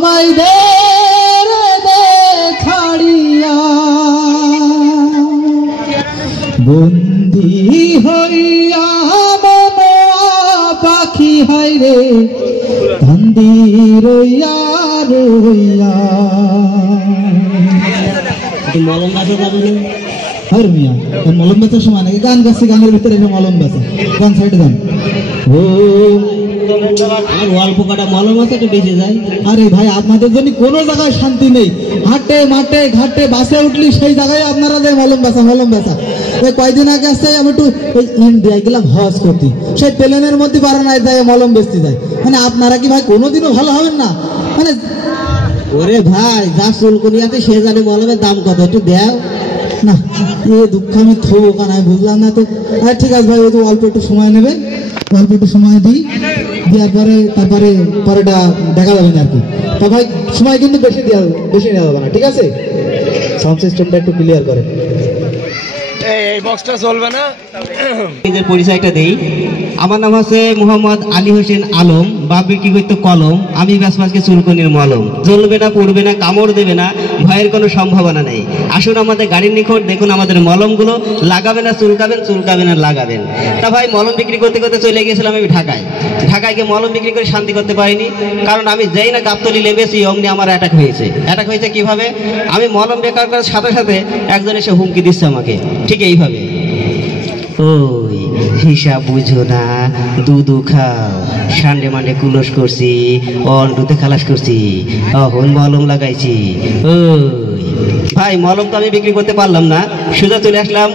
আমায় দে দেখাড়িয়া বন্দি হইয়া মন পাখি হাই রে কান্দি রইয়া রইয়া মলম গাছে যাবে আর মিয়া মলম বেচার সময় নাকি গান গাছে গানের ভিতরে মলম বেচা গান সাইডে গান ও আর অল্প কাটা মলম আছে তো বেঁচে যায়। আরে ভাই আপনাদের জন্য কোনো জায়গায় শান্তি নেই, হাটে মাঠে ঘাটে বাসে উঠলি সেই জায়গায় আপনারা যে মলম বেচা। ওই কয়দিন আগে আসছে আমি একটু ওই ইন্ডিয়া গেলাম হজ করতে, সেই প্লেনের মধ্যে বারানায় যায় মলম বেচতে যায়। মানে আপনারা কি ভাই কোনোদিনও ভালো হবেন না? মানে ওরে ভাই যা চুলকুনি আছে সে জানে মলমের দাম কত, একটু দেও না। এ দুঃখ আমি থোক আনাই বুঝলাম না তো। ঠিক আছে ভাই, ওই তো অল্প একটু সময় নেবে, অল্প একটু সময় দিই, দেওয়ার পরে তারপরে পরেটা দেখা যাবে না আর কি। তা ভাই সময় কিন্তু বেশি নেওয়া যাবে না, ঠিক আছে? সাউন্ড সিস্টেমটা একটু ক্লিয়ার করে। এই বক্সটা চলবে না। নিজের পরিচয়টা দেই। আমার নাম হচ্ছে মোহাম্মদ আলী হোসেন আলম, বাপ বিক্রি করতে কলম, আমি ব্যাসমাসকে চুলকনির মলম। জ্বলবে না, পুড়বে না, কামড় দেবে না, ভয়ের কোনো সম্ভাবনা নেই। আসুন আমাদের গাড়ির নিকট, দেখুন আমাদের মলমগুলো, লাগাবেন আর চুলকাবেন, চুলকাবেন আর লাগাবেন। তা ভাই মলম বিক্রি করতে করতে চলে গিয়েছিলাম আমি ঢাকায় গিয়ে মলম বিক্রি করে শান্তি করতে পারিনি, কারণ আমি যেই না গাবতলি লেবেছি অমনি আমার অ্যাটাক হয়েছে কিভাবে? আমি মলম বেকার করার সাথে সাথে একজন এসে হুমকি দিচ্ছে আমাকে, ঠিক এইভাবে, ওই হিসাব বুঝো না, দুধু খাও, সান্ডে মান্ডে কুলস করছি, অন্ডুতে খালাস করছি, অহন মলম লাগাইছি। ওই ভাই মলম তো আমি বিক্রি করতে পারলাম না, সোজা চলে আসলাম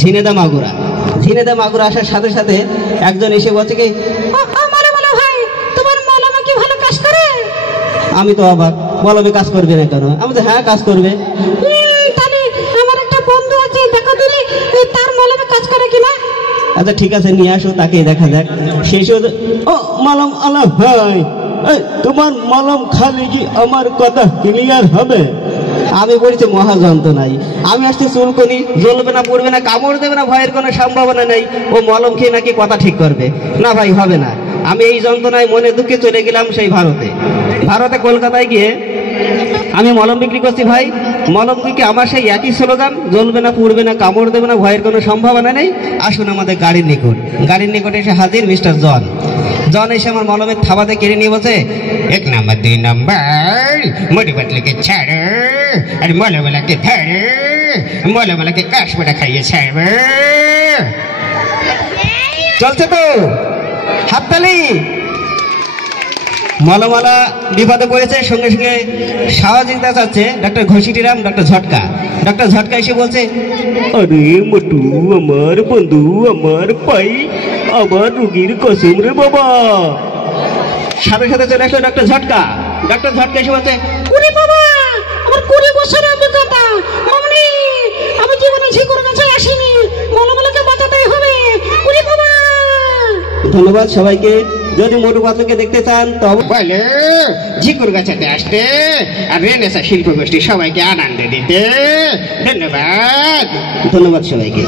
ঝিনেদা মাগুরা আসার সাথে সাথে একজন এসে বলছে কি, ভাই তোমার মলমে কি ভালো কাজ করে? আমি তো অবাক, মলমে কাজ করবে না কেন? আমি তো হ্যাঁ কাজ করবে। আচ্ছা ঠিক আছে, নিয়ে আসো, তাকে দেখা যাক। শেষ ও মলম আলা ভাই, তোমার মলম খালি কি আমার কথা ক্লিয়ার হবে? আমি বলছি মহা যন্ত্রণাই, আমি আসছি চুলকনি, জ্বলবে না, পড়বে না, কামড় দেবে না, ভয়ের কোনো সম্ভাবনা নেই, ও মলম খেয়ে নাকি কথা ঠিক করবে। না ভাই হবে না। আমি এই যন্ত্রণায় মনে দুঃখে চলে গেলাম সেই ভারতে কলকাতায় গিয়ে আমি মলম বিক্রি করছি। ভাই মলম বিক্রি আমার সেই একই স্লোগান, জ্বলবে না, পুড়বে না, কামড় দেবে না, ভয়ের কোনো সম্ভাবনা নেই। আসুন আমাদের গাড়ির নিকট এসে হাজির মিস্টার জন এসে আমার মলমের থাবাতে কেড়ে নিয়ে বলছে, 1 নাম্বার 2 নাম্বার মোটি পাতলিকে ছাড়ো আর মলমলাকে ধরো, মলমলাকে কাশপোটা খাইয়ে ছাড়বে। চলছে তো হাততালি। মলমালা বিপদে পড়েছে, সঙ্গে সঙ্গে সহযোগিতা চাচ্ছে ডক্টর ঘষিটিরাম, ডক্টর ঝটকা এসে বলছে, আরে মটু আমার বন্ধু, আমার পাই, আমার রুগীর কসম রে বাবা। সাথে সাথে চলে আসলো ডক্টর ঝটকা এসে বলছে, ওরে বাবা আমার 20 বছরের অভিজ্ঞতা, আমি জীবনে ঝিকুর কাছে আসিনি, মলমলাকে বাঁচাতেই হবে। ওরে বাবা। ধন্যবাদ সবাইকে। যদি মোটু পাতলুকে দেখতে চান তবে বলে ঝিকুর গাছাতে আসতে আর রেনেসা শিল্প গোষ্ঠী সবাইকে আনন্দ দিতে। ধন্যবাদ সবাইকে।